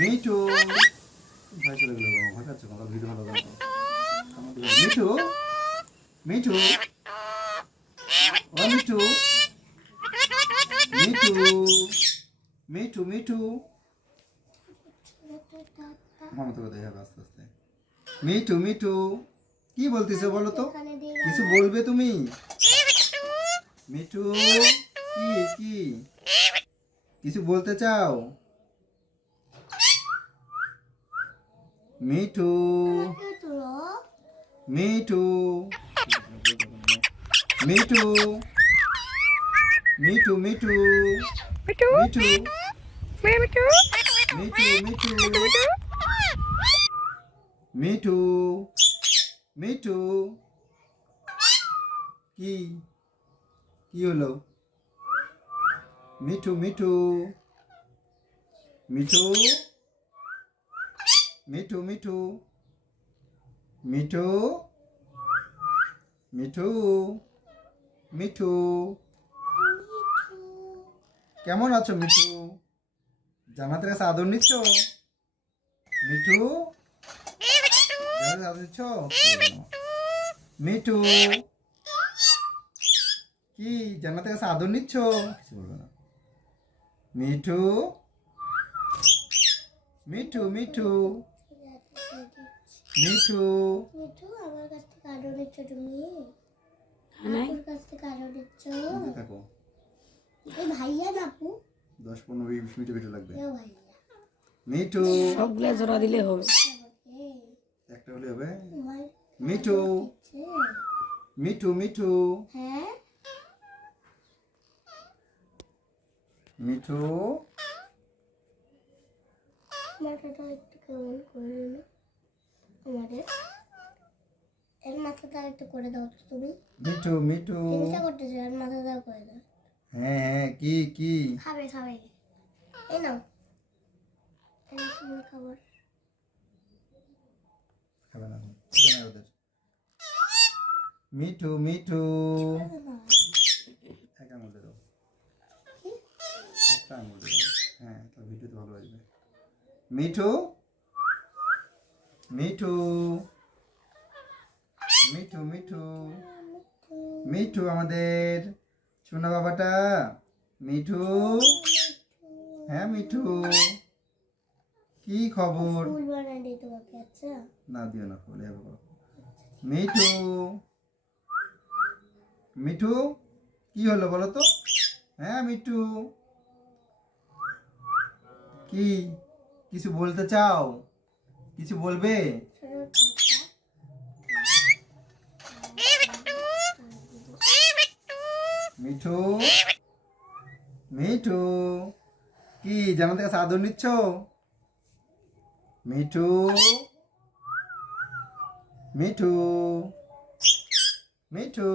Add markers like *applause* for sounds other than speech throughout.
মিঠু। ভয় চলে গেল? ভয় পাচ্ছে কথা ভিডিও ভালো লাগতো মিঠু? মিঠু? ও, মিঠু? মিঠু? মিঠু মিঠু? আমার মতো কথা হবে আস্তে আস্তে। মিঠু মিঠু? কি বলতেছো বলো তো? কিছু বলবে তুমি? মিঠু? কি কি? কিছু বলতে চাও? মিঠু আমাকে তুলো Mithu Mithu Mithu Mithu Mitu, Mithu Mitu, Mitu, Mithu Mithu Mithu Mithu কি কি হলো মিঠু মিঠু মিঠু মিঠু মিঠু। মিঠু। মিঠু। মিঠু। কেমন আছো, মিঠু? জামাতের কাছে আদর নিচ্ছ? মিঠু? আদর নিচ্ছ? মিঠু। কি জান্নাতের কাছে আদর নিচ্ছ? মিঠু। মিঠু মিঠু। মিঠু। মিঠু আমার কাছ থেকে আরও নিচ্ছ তুমি? নাই। আপুর কাছ থেকে আরও নিচ্ছ? থাকো এই ভাইয়া না আপু? দশ পনেরো বিশ মিনিটের ভিডিও লাগবে। মিঠু। সবগুলা জোড়া দিলে হবে। একটা হলে হবে। ভাই মিঠু। মিঠু মিঠু। হ্যাঁ। মিঠু। মাথাটা একটু কেমন করে আমাদের এর মাথাটা একটু করে দাও তো তুমি। মিঠু মিঠু। হিংসা করতেছো আর মাথাটাও করে দাও। হ্যাঁ হ্যাঁ কি কি? খাবে খাবে। এই নাও। খাবার। খাবে না ওদের। মিঠু মিঠু। এক আঙুল দাও। একটা আঙুল দাও। হ্যাঁ তার ভিডিওতে ভালো আসবে। মিঠু? মিঠু মিঠু মিঠু মিঠু আমাদের। সোনা বাবাটা। মিঠু হ্যাঁ মিঠু কি খবর? আচ্ছা? না দিও না ফুল মিঠু মিঠু কি হলো বলো তো? হ্যাঁ মিঠু কি? কিছু বলতে চাও? কিছু বলবে? মিঠু? মিঠু? কি জানাতে কাছে আদর নিচ্ছ? মিঠু? মিঠু? মিঠু?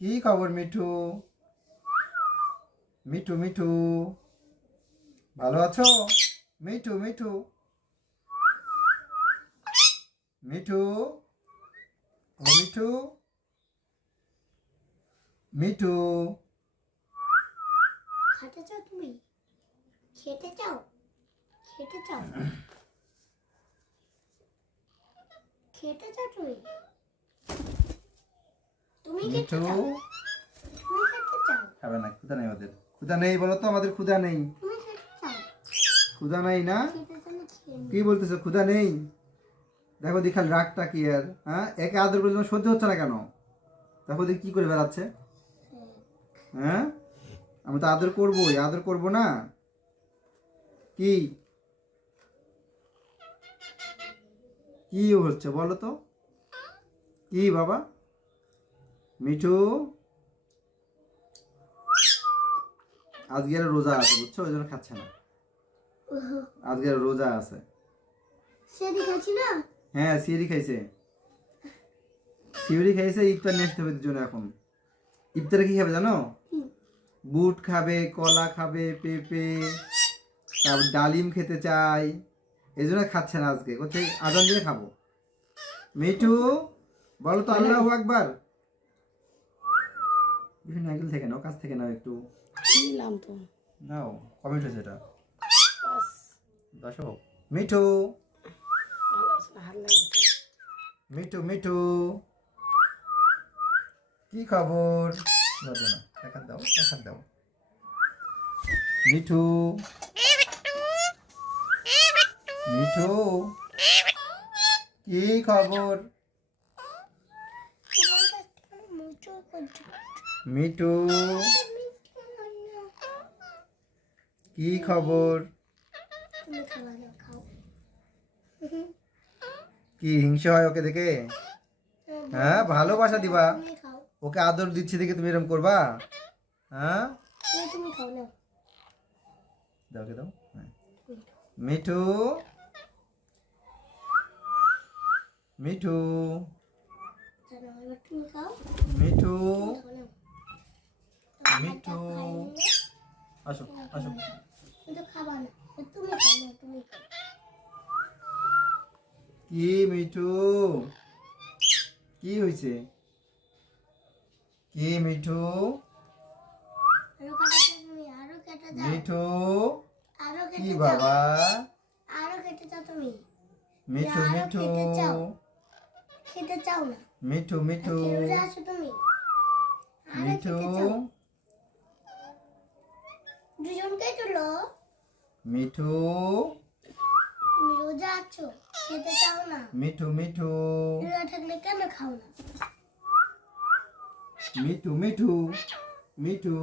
কি খবর মিঠু? মিঠু মিঠু? ভালো আছো? মিঠু মিঠু? মিঠু ও মিঠু মিঠু। খেতে চাও তুমি? খেতে চাও? খেতে চাও? খেতে চাও তুমি? তুমি খেতে চাও? তুমি খেতে চাও? খাবে না ক্ষুধা নেই ওদের। ক্ষুধা নেই বলো তো আমাদের ক্ষুধা নেই। ক্ষুধা নেই না। কি বলতেছো ক্ষুধা নেই? দেখো দেখি খালি রাগটা কি আর হ্যাঁ? একে আদর করলে তোমার সহ্য হচ্ছে না কেন? দেখো দেখি কি করে বেড়াচ্ছে। হ্যাঁ? আমি তো আদর করবোই আদর করব না। কি? কি হচ্ছে বলো তো? কি বাবা? মিঠু? আজকে আর রোজা আছে বুঝছ? ওই জন্য খাচ্ছে না। আজকে আর রোজা আছে। সে দেখাচ্ছি না? হ্যাঁ সিঁড়ি খাইছে। সিঁড়ি খাইছে ইফতার নেক্সট হবে জন্য এখন। ইফতারে কি খাবে জানো? বুট খাবে কলা খাবে পেঁপে তারপর ডালিম খেতে চাই এই জন্য খাচ্ছে না আজকে। কোথায় আজান দিয়ে খাব। মিঠু বলো তো আল্লাহ একবার বিভিন্ন অ্যাঙ্গেল থেকে নাও কাছ থেকে নাও একটু। নিলাম তো। নাও কমেন্ট হয়েছে এটা। দর্শক মিঠু। মিঠু মিঠু। কি খবর? দেখা দাও দেখা দাও। মিঠু। মিঠু। কি খবর? মিঠু। কি খবর তুমি খাওয়া দাও খাও কি হিংসা হয় ওকে দেখে? হ্যাঁ ভালোবাসা দিবা। ওকে আদর দিচ্ছি দেখে তুমি এরকম করবা? হ্যাঁ? দাও দাও। হ্যাঁ। মিঠু? মিঠু? মিঠু? মিঠু? আসো আসো। না, তুমি কি মিঠু। কি হয়েছে কি মিঠু? মিঠু কি বাবা? মিঠু মিঠু। মিঠু মিঠু। মিঠু। দুজনকে তুলো মিঠু। রোজা আছো। খেতে চাও না? মিঠু মিঠু। রোজা থাকলে কেন খাও না? মিঠু মিঠু মিঠু।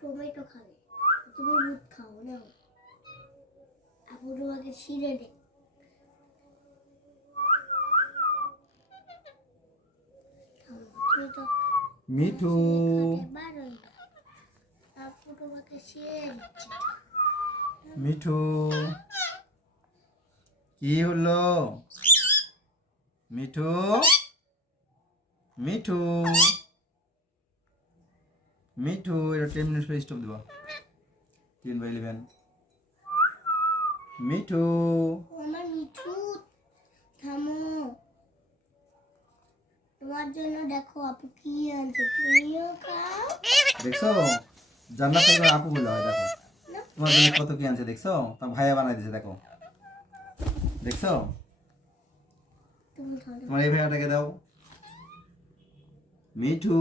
টমেটো খাবে। তুমি দুধ খাও না আপু তোমাকে ছিঁড়ে দে। মিঠু। মিঠু। কি হলো? মিঠু? মিঠু? মিঠু এটা টেন মিনিট করে স্টপ দেবা। তিন বাই ইলেভেন মিঠু? আমার মিঠু থামো। তোমার জন্য দেখো আপু কি আনছে তুমিও খাও। দেখছ? জান্নাত থেকে আপু হয় দেখো। তোমার জন্য কত কি আনছে দেখছ? তোমার ভাইয়া বানাই দিছে দেখো। দেখছ। তোমার এই ভাইয়াটাকে দাও। মিঠু।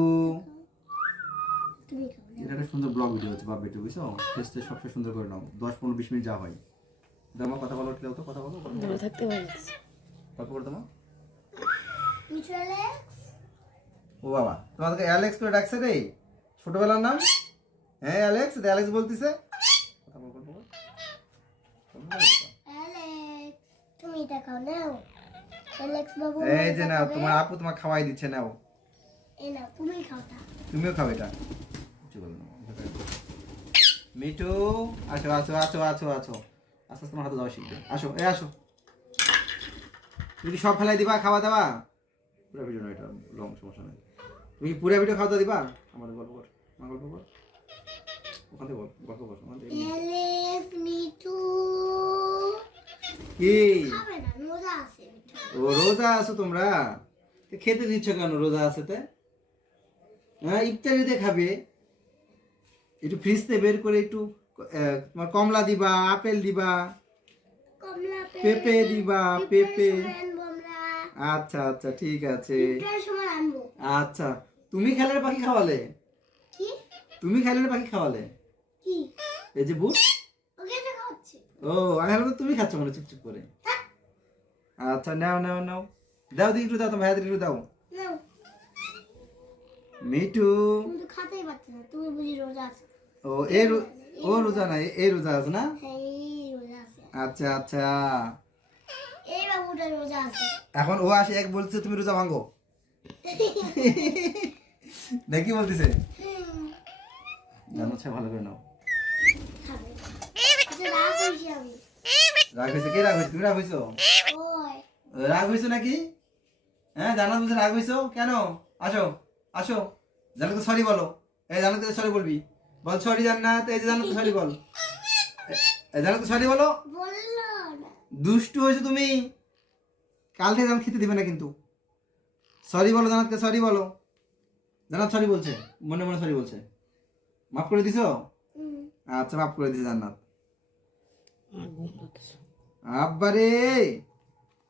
তুমি খাও না। এটা একটা সুন্দর ব্লগ ভিডিও হচ্ছে বাপ বেটু বুঝছ? ফেসটা সবচেয়ে সুন্দর করে নাও। দশ পনেরো বিশ মিনিট যা হয়। দাও কথা বলো কেউ তো কথা বলো দূরে থাকতে পারি। গল্প করে দাও মিঠু অ্যালেক্স? ও বাবা তোমাদেরকে অ্যালেক্স করে ডাকছে রে। ছোটবেলার নাম? হ্যাঁ অ্যালেক্স অ্যালেক্স বলতিছে। কথা বল গল্প বল গল্প বল। অ্যালেক্স তুমি এটা খাও নাও। অ্যালেক্স বাবু এই যে নাও তোমার আপু তোমার খাওয়াই দিচ্ছে নাও। এই নাও তুমি খাও তা। তুমিও খাও এটা। কিছু বলো মিঠু আসো আসো আসো আসো আসো। আস্তে আস্তে তোমার হাতে যাওয়া শিখবে। আসো এ আসো। তুমি কি সব ফেলাই দিবা খাওয়া দাওয়া? পুরো ভিডিও নয় এটা লং সমস্যা নেই তুমি কি পুরো ভিডিও খাওয়া দাওয়া দিবা? আমাদের গল্প কর আমার গল্প কর। ওখান থেকে বল গল্প কর ওখান থেকে। মিঠু। কি? রোজা ও রোজা আছো তোমরা? খেতে দিচ্ছ কেন রোজা আছে তে হ্যাঁ ইফতারিতে খাবে। একটু ফ্রিজ থেকে বের করে একটু তোমার কমলা দিবা আপেল দিবা পেঁপে দিবা পেঁপে। আচ্ছা আচ্ছা ঠিক আছে। আচ্ছা তুমি খেলের পাখি খাওয়ালে? তুমি খেলের পাখি খাওয়ালে? এই যে বুট? ও আমি ভাবলাম তুমি খাচ্ছ মনে চুপচুপ করে। আচ্ছা নাও নাও নাও। দাও দিদি একটু দাও তোমার ভাইয়াদের একটু দাও। মিঠু। খাতেই পারছ না তুমি বুঝি রোজা আছে। ও এ ও রোজা নাই এই রোজা আছে না? হ্যাঁ আচ্ছা আচ্ছা। এই বাবুটা রোজা আছে। এখন ও আসে এক বলছে তুমি রোজা ভাঙো। *laughs* দেখি বলতেছে? জানো ভালো করে নাও। রাগ হয়েছি? কে রাগ হয়েছে? তুমি রাগ হয়েছো? রাগ হয়েছো নাকি? হ্যাঁ জানাত বলছে রাগ হয়েছো? কেন? আসো আসো। জানাতে সরি বলো। এই জানাতে সরি বলবি। বল সরি জান্নাত এই যে জানাতে সরি বল। এই জানাতে সরি বলো। দুষ্টু হয়েছো তুমি। কাল থেকে জানাত খেতে দিবে না কিন্তু। সরি বলো জানাতকে সরি বলো। জানাত সরি বলছে। মনে মনে সরি বলছে। মাফ করে দিছো? আচ্ছা মাফ করে দিছে জান্নাত। আব্বারে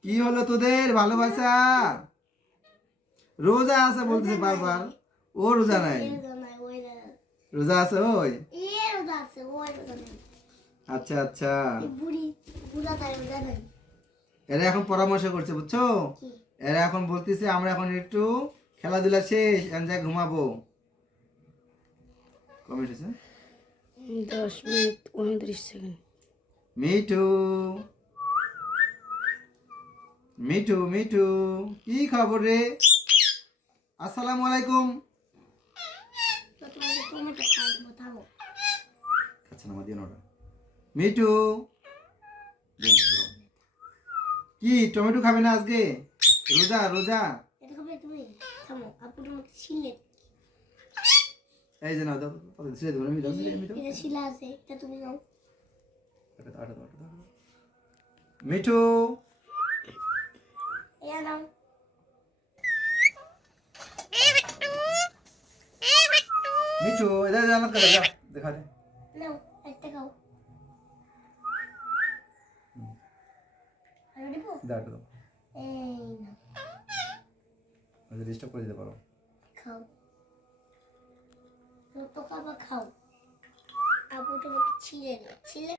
কি হলো তোদের ভালোবাসা? রোজা আছে বলতেছে বারবার। ও রোজা নাই? রোজা আছে ওই? আছে আচ্ছা আচ্ছা। এরা এখন পরামর্শ করছে বুঝছ? এরা এখন বলতেছে আমরা এখন একটু খেলাধুলা শেষ এখন যাই ঘুমাবো। কমেন্ট হয়েছে দশ মিনিট উনত্রিশ সেকেন্ড। মিঠু মিঠু মিঠু কি খবর রে? আসসালামু আলাইকুম। আচ্ছা মিঠু। কি টমেটো খাবে না আজকে? রোজা রোজা। ছিলে এই যে না দাও দাও, দাও, আমি দাও। এটা শিলা আছে এটা তুমি নাও এটা দাও, এটা দাও, এটা দাও। মিঠু! মিঠু দেখা দে। নাও একটা খাও। আরও দেবো? দাও দাও। এই নাও। ডিস্টার্ব করে দিতে পারো। খাও। তো খাবার খাও। আপু তোমাকে ছিলে না ছিলে